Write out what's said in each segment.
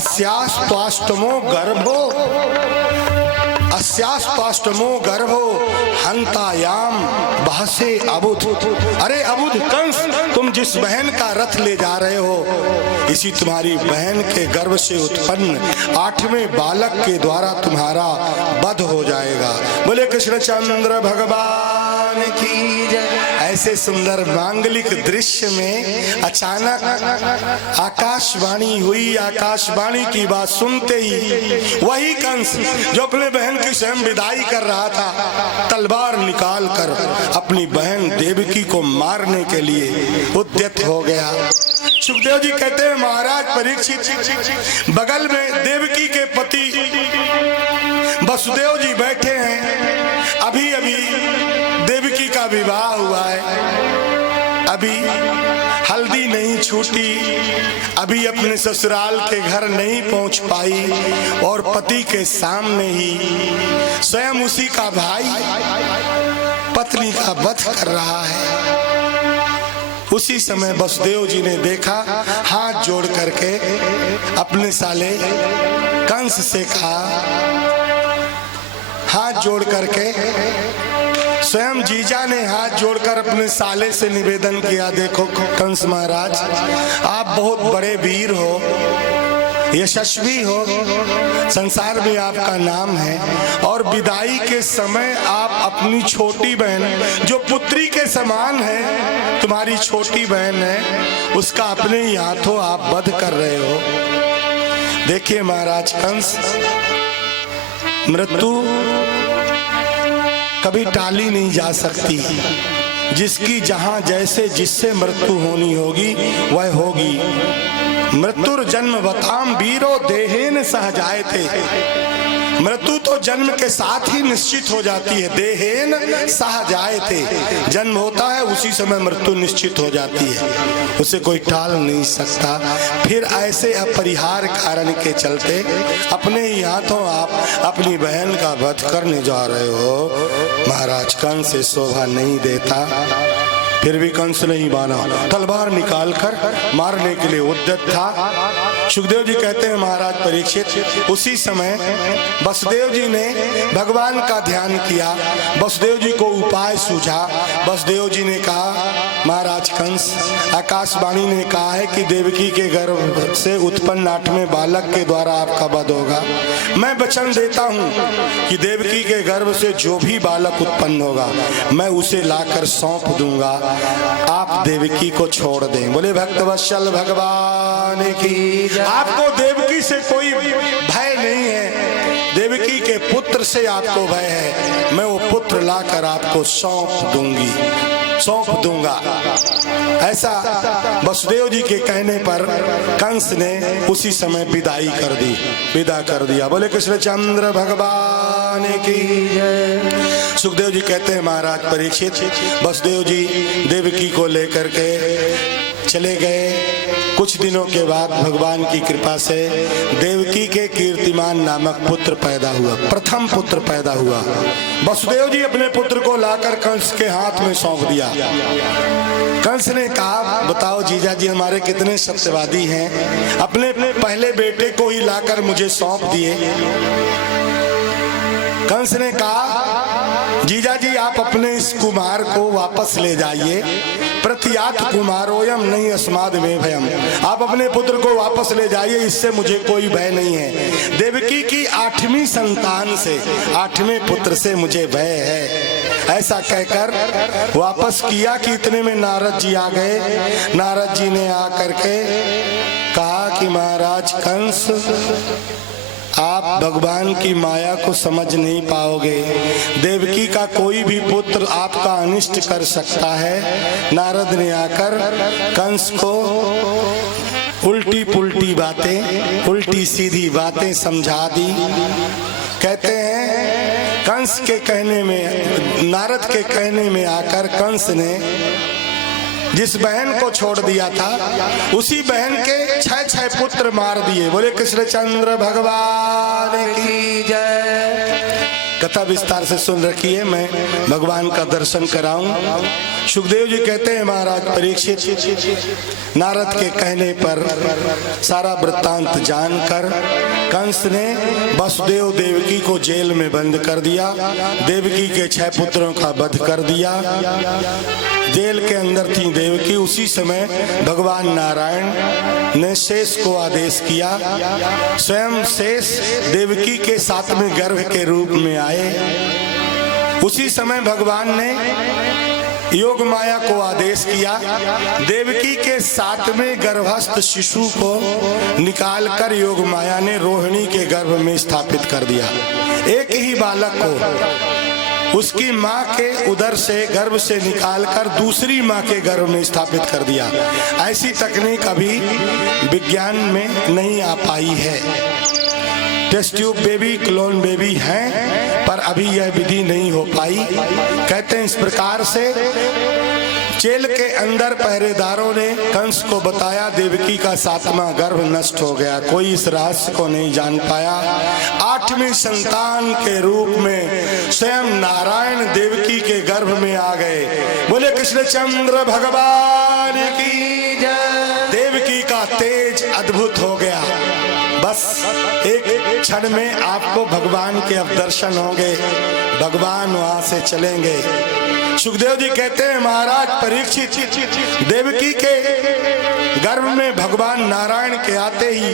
अस्यास्त्वाष्टमो गर्भो अस्यास्त्वाष्टमो गर्भो हंतायाम बहसे अबुध। अरे अबुध कंस, तुम जिस बहन का रथ ले जा रहे हो, इसी तुम्हारी बहन के गर्भ से उत्पन्न 8वें बालक के द्वारा तुम्हारा वध हो जाएगा। बोले कृष्णचंद्र भगवान की जय। ऐसे सुंदर मांगलिक दृश्य में अचानक आकाशवाणी हुई। आकाशवाणी की बात सुनते ही वही कंस जो अपने बहन की स्वयं विदाई कर रहा था, तलवार निकाल कर अपनी बहन देवकी को मारने के लिए उद्यत हो गया। सुखदेव जी कहते हैं महाराज परीक्षित, बगल में देवकी के पति वसुदेव जी बैठे हैं। अभी अभी देवकी का विवाह हुआ है, अभी हल्दी नहीं छूटी, अभी अपने ससुराल के घर नहीं पहुंच पाई और पति के सामने ही स्वयं उसी का भाई पत्नी का वध कर रहा है। उसी समय वसुदेव जी ने देखा, हाथ जोड़ करके अपने साले कंस से कहा, हाथ जोड़ करके स्वयं जीजा ने हाथ जोड़कर अपने साले से निवेदन किया, देखो कंस महाराज, आप बहुत बड़े वीर हो, यशस्वी हो, संसार में आपका नाम है, और विदाई के समय आप अपनी छोटी बहन जो पुत्री के समान है, तुम्हारी छोटी बहन है, उसका अपने ही हाथों आप वध कर रहे हो। देखिए महाराज कंस, मृत्यु कभी टाली नहीं जा सकती। जिसकी जहां जैसे जिससे मृत्यु होनी होगी वह होगी। मृत्युर जन्मवताम वीरो देहेन सह जाए थे। मृत्यु तो जन्म के साथ ही निश्चित हो जाती है। देहेन सह जाए थे, जन्म होता है उसी समय मृत्यु निश्चित हो जाती है, उसे कोई टाल नहीं सकता। फिर ऐसे अपरिहार्य कारण के चलते अपने ही हाथों आप अपनी बहन का वध करने जा रहे हो। महाराज कंस से शोभा नहीं देता, फिर भी कंस नहीं माना, तलवार निकालकर मारने के लिए उद्यत था। सुखदेव जी कहते हैं महाराज परीक्षित, उसी समय वसुदेव जी ने भगवान का ध्यान किया, वसुदेव जी को उपाय सूझा। वसुदेव जी ने कहा, महाराज कंस, आकाशवाणी ने कहा है कि देवकी के गर्भ से उत्पन्न 8वें बालक के द्वारा आपका वध होगा। मैं वचन देता हूँ कि देवकी के गर्भ से जो भी बालक उत्पन्न होगा मैं उसे लाकर सौंप दूंगा, आप देवकी को छोड़ दें। बोले भक्तवत्सल भगवान की। आपको देवकी से कोई भय नहीं है, देवकी के पुत्र से आपको भय है। मैं वो पुत्र लाकर आपको सौंप दूंगा। ऐसा वसुदेव जी के कहने पर कंस ने उसी समय विदा कर दिया। बोले कृष्णचंद्र भगवान की जय। सुखदेव जी कहते हैं महाराज परीक्षित, वसुदेव जी देवकी को लेकर के चले गए। कुछ दिनों के बाद भगवान की कृपा से देवकी के कीर्तिमान नामक पुत्र पैदा हुआ, प्रथम पुत्र पैदा हुआ। वसुदेव जी अपने पुत्र को लाकर कंस के हाथ में सौंप दिया। कंस ने कहा, बताओ जीजा जी हमारे कितने सत्यवादी हैं, अपने पहले बेटे को ही लाकर मुझे सौंप दिए। कंस ने कहा, जीजा जी आप अपने इस कुमार को वापस ले जाइए, प्रत्यात कुमारोयम नहीं अस्माद में भयम। आप अपने पुत्र को वापस ले जाइए, इससे मुझे कोई भय नहीं है। देवकी की 8वीं संतान से, 8वें पुत्र से मुझे भय है। ऐसा कहकर वापस किया कि इतने में नारद जी आ गए। नारद जी ने आकर के कहा कि महाराज कंस, आप भगवान की माया को समझ नहीं पाओगे, देवकी का कोई भी पुत्र आपका अनिष्ट कर सकता है। नारद ने आकर कंस को उल्टी पुल्टी बातें, उल्टी सीधी बातें समझा दी। कहते हैं कंस के कहने में, नारद के कहने में आकर कंस ने जिस बहन को छोड़ दिया था उसी बहन के 6 पुत्र मार दिए। बोले कृष्णचंद्र भगवान की जय। कथा विस्तार से सुन रखिए, मैं भगवान का दर्शन कराऊं। सुखदेव जी कहते हैं महाराज परीक्षित, नारद के कहने पर सारा वृत्तांत जानकर कंस ने वसुदेव देवकी को जेल में बंद कर दिया, देवकी के 6 पुत्रों का वध कर दिया। जेल के अंदर थी देवकी। उसी समय भगवान नारायण ने शेष को आदेश किया, स्वयं शेष देवकी के 7वें गर्भ के रूप में आए। उसी समय भगवान ने योग माया को आदेश किया, देवकी के 7वें गर्भस्थ शिशु को निकालकर योग माया ने रोहिणी के गर्भ में स्थापित कर दिया। एक ही बालक को उसकी माँ के उदर से गर्भ से निकालकर दूसरी माँ के गर्भ में स्थापित कर दिया। ऐसी तकनीक अभी विज्ञान में नहीं आ पाई है। Test tube baby, clone baby हैं, पर अभी यह विधि नहीं हो पाई। कहते हैं इस प्रकार से जेल के अंदर पहरेदारों ने कंस को बताया देवकी का 7वां गर्भ नष्ट हो गया। कोई इस रहस्य को नहीं जान पाया। 8वीं संतान के रूप में स्वयं नारायण देवकी के गर्भ में आ गए। बोले कृष्णचंद्र भगवान की जय। देवकी का तेज अद्भुत हो गया। बस एक क्षण में आपको भगवान के अब दर्शन होंगे, भगवान वहां से चलेंगे। सुखदेव जी कहते हैं महाराज परीक्षित, देवकी के गर्भ में भगवान नारायण के आते ही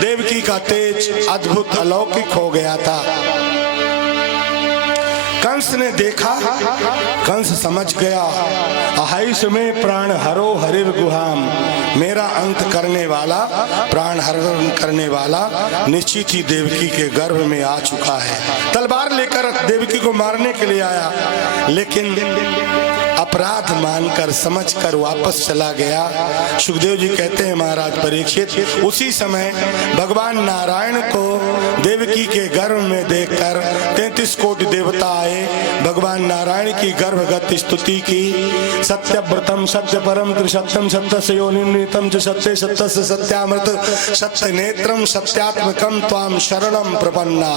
देवकी का तेज अद्भुत अलौकिक हो गया था। कंस ने देखा, कंस समझ गया, अहाइस में प्राण हरो हरिर गुहाम, मेरा अंत करने वाला, प्राण हरण करने वाला निश्चित ही देवकी के गर्भ में आ चुका है। तलवार लेकर देवकी को मारने के लिए आया, लेकिन अपराध मानकर समझकर वापस चला गया। सुखदेव जी कहते हैं महाराज परीक्षित, उसी समय भगवान नारायण को देवकी के गर्भ में देखकर 33 कोटि देवता आए। भगवान नारायण की गर्भगत स्तुति की। सत्यव्रतम सत्य परम त्रिसत्यम सत्य से योनितम च सत्य सत्य से सत्यामृत सत्य नेत्रम सत्यात्मकम त्वाम शरणम प्रपन्ना।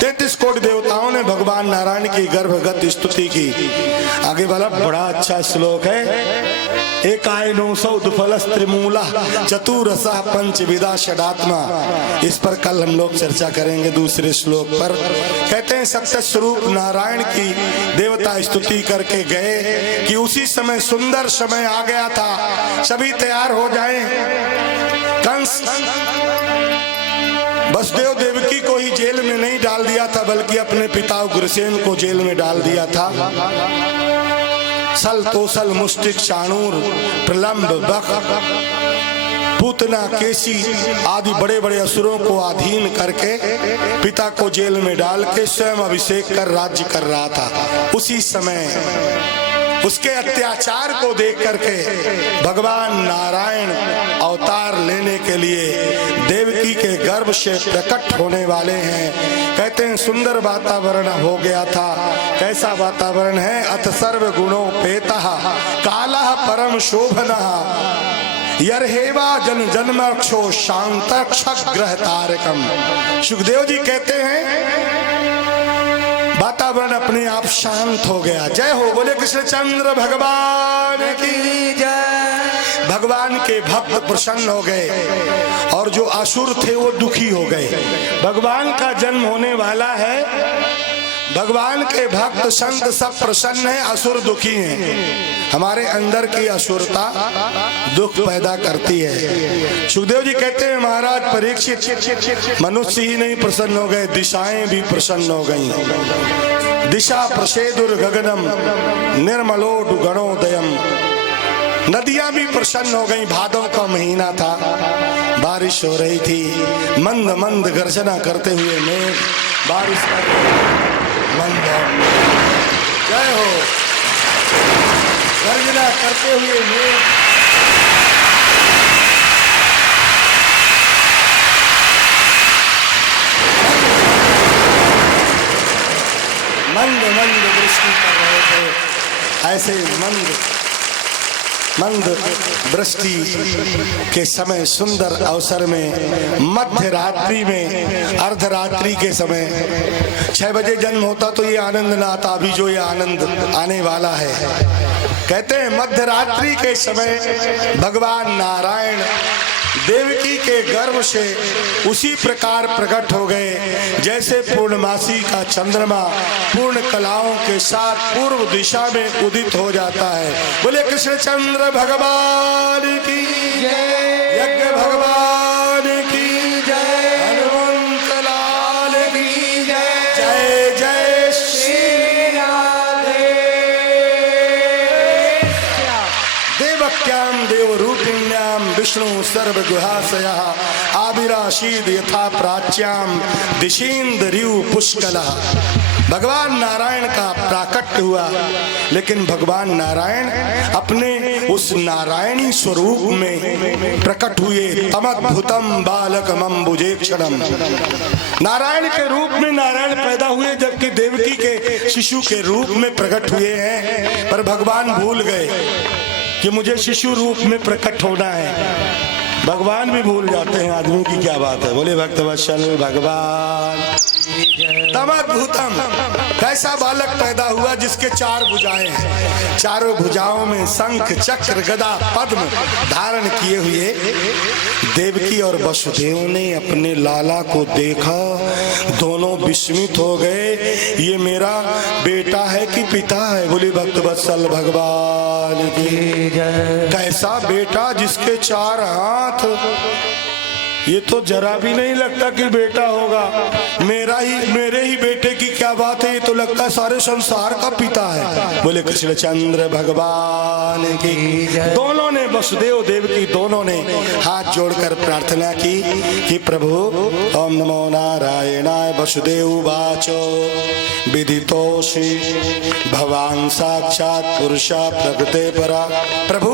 33 कोटि देवताओं ने भगवान नारायण की गर्भगत स्तुति की। आगे वाला बड़ा अच्छा श्लोक है। एकायनो सौद फलस त्रिमूला चतुरसा पंचविदा षडात्मा। इस पर कल हम लोग चर्चा करेंगे दूसरे श्लोक पर। कहते हैं सत्य स्वरूप नारायण की देवता स्तुति करके गए कि उसी समय सुंदर समय आ गया था, सभी तैयार हो जाएं। कंस वसुदेव देवकी को ही जेल में नहीं डाल दिया था, बल्कि अपने पिता उग्रसेन को जेल में डाल दिया था। सल तोसल मुष्टिक चाणूर प्रलंब बक पूतना केसी आदि बड़े बड़े असुरों को अधीन करके पिता को जेल में डाल के स्वयं अभिषेक कर राज्य कर रहा था। उसी समय उसके अत्याचार को देख करके भगवान नारायण अवतार लेने के लिए देवकी के गर्भ से प्रकट होने वाले हैं। कहते हैं सुंदर वातावरण हो गया था। कैसा वातावरण है? अथ सर्व गुणों पेतः कालः परम शोभनः यरहेवा जन जन्मक्षो शांत ग्रह तारकम। सुखदेव जी कहते हैं वातावरण अपने आप शांत हो गया। जय हो, बोले कृष्णचंद्र भगवान की जय। भगवान के भक्त प्रसन्न हो गए और जो असुर थे वो दुखी हो गए। भगवान का जन्म होने वाला है, भगवान के भक्त संत सब प्रसन्न हैं, असुर दुखी हैं। हमारे अंदर की असुरता दुख पैदा करती है। सुखदेव जी कहते हैं महाराज परीक्षित, मनुष्य ही नहीं प्रसन्न हो गए, दिशाएं भी प्रसन्न हो गईं। दिशा प्रसेदुर गगनम निर्मलोड गणोदयम। नदियां भी प्रसन्न हो गईं। भादों का महीना था, बारिश हो रही थी। मंद मंद गर्जना करते हुए मेघ बारिश कर मंद। जय हो, गर्जना करते हुए मेघ मंद मंद वृष्टि कर रहे थे। ऐसे मंद वृष्टि के समय सुंदर अवसर में मध्य रात्रि में अर्धरात्रि के समय 6 बजे जन्म होता तो ये आनंद ना आता। अभी जो ये आनंद आने वाला है, कहते हैं मध्य रात्रि के समय भगवान नारायण देवकी के गर्भ से उसी प्रकार प्रकट हो गए जैसे पूर्णमासी का चंद्रमा पूर्ण कलाओं के साथ पूर्व दिशा में उदित हो जाता है। बोले कृष्णचंद्र भगवान की जय, यज्ञ भगवान की जय, हनुमंत लाल की जय, जय जय श्री राधे। देवक्याम देवरूपिण्याम विष्णु सर्वगुहाशयः आविराशीद यथा प्राच्याम दिशीन्द्रियु पुष्कलः। भगवान नारायण का प्राकट्य हुआ, लेकिन भगवान नारायण अपने उस नारायणी स्वरूप में प्रकट हुए। तमद्भुतम बालकमंबुजेक्षणम, नारायण के रूप में नारायण पैदा हुए, जबकि देवकी के शिशु के रूप में प्रकट हुए हैं। पर भगवान भूल गए कि मुझे शिशु रूप में प्रकट होना है। भगवान भी भूल जाते हैं, आदमी की क्या बात है। बोले भक्तवत्सल भगवान। तमद्भुतम, कैसा बालक पैदा हुआ जिसके 4 भुजाएं हैं, चारों भुजाओं में शंख चक्र गदा पद्म धारण किए हुए। देवकी और वसुदेव ने अपने लाला को देखा, दोनों विस्मित हो गए, ये मेरा बेटा है कि पिता है। बोले भक्तवत्सल भगवान की जय। कैसा बेटा जिसके 4 हाथ, ये तो जरा भी नहीं लगता कि बेटा होगा। मेरे ही बेटे की क्या बात है, ये तो लगता है सारे संसार का पिता है। बोले कृष्णचंद्र भगवान की। दोनों ने, वसुदेव देवकी दोनों ने हाथ जोड़कर प्रार्थना की कि प्रभु ओम नमो नारायणाय। वसुदेव वाचो विदितोषि भवान साक्षात पुरुषा प्रकृते परा। प्रभु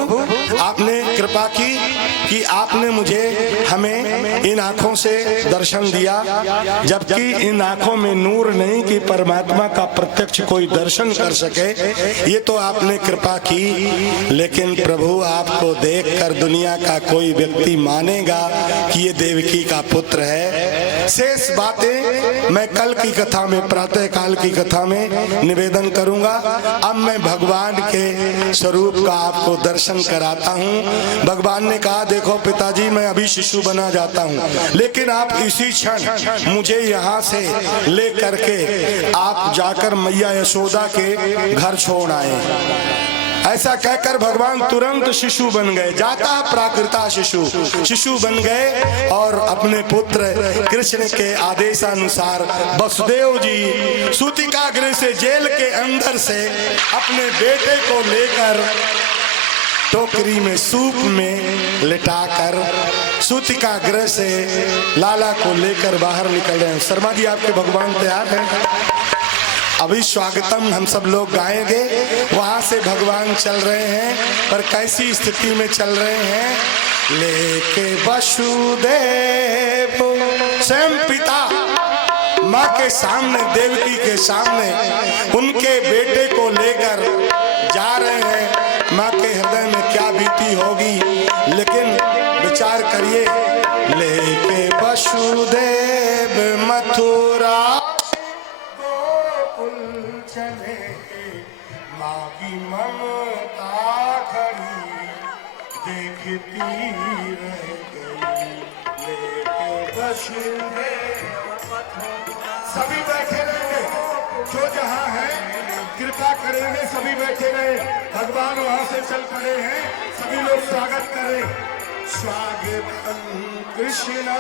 आपने कृपा की कि आपने मुझे हमें इन आंखों से दर्शन दिया, जबकि इन आंखों में नूर नहीं कि परमात्मा का प्रत्यक्ष कोई दर्शन कर सके। ये तो आपने कृपा की, लेकिन प्रभु आपको देखकर दुनिया का कोई व्यक्ति मानेगा कि ये देवकी का पुत्र है। शेष बातें मैं कल की कथा में, प्रातः काल की कथा में निवेदन करूंगा। अब मैं भगवान के स्वरूप का आपको दर्शन कराता हूँ। भगवान ने कहा देखो पिताजी, मैं अभी शिशु बना जाता हूँ, लेकिन आप इसी क्षण मुझे यहाँ से ले करके आप जाकर मैया यशोदा के घर छोड़ आए। ऐसा कहकर भगवान तुरंत शिशु बन गए, जाता प्राकृता शिशु बन गए और अपने पुत्र कृष्ण के आदेशानुसार वसुदेव जी सूतिका गृह से, जेल के अंदर से अपने बेटे को लेकर टोकरी में सूप में लिटाकर सूतिका गृह से लाला को लेकर बाहर निकल रहे हैं। शर्मा जी आपके भगवान तैयार हैं? अभी स्वागतम हम सब लोग गाएंगे। वहां से भगवान चल रहे हैं, पर कैसी स्थिति में चल रहे हैं? लेके वसुदेव स्वयं पिता माँ के सामने, देवकी के सामने उनके बेटे को लेकर जा रहे हैं। माँ के हृदय में क्या बीती होगी, लेकिन विचार करिए। लेके वसुदेव मथुरा चले, माँ की ममता खड़ी देखती रह गई। लेके वसुदेव सभी बैठे रहेंगे, जो जहाँ है कृपा करेंगे, सभी बैठे रहे। भगवान वहां से चल पड़े हैं, सभी लोग स्वागत करें। स्वागतम कृष्णा,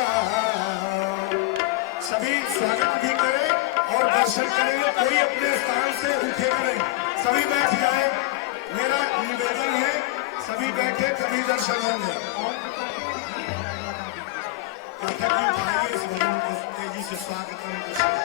सभी स्वागत भी करें और दर्शन करेंगे। कोई अपने स्थान से उठे नहीं, सभी बैठ जाए। मेरा निवेदन है सभी बैठे तभी दर्शन होंगे। तेजी से स्वागत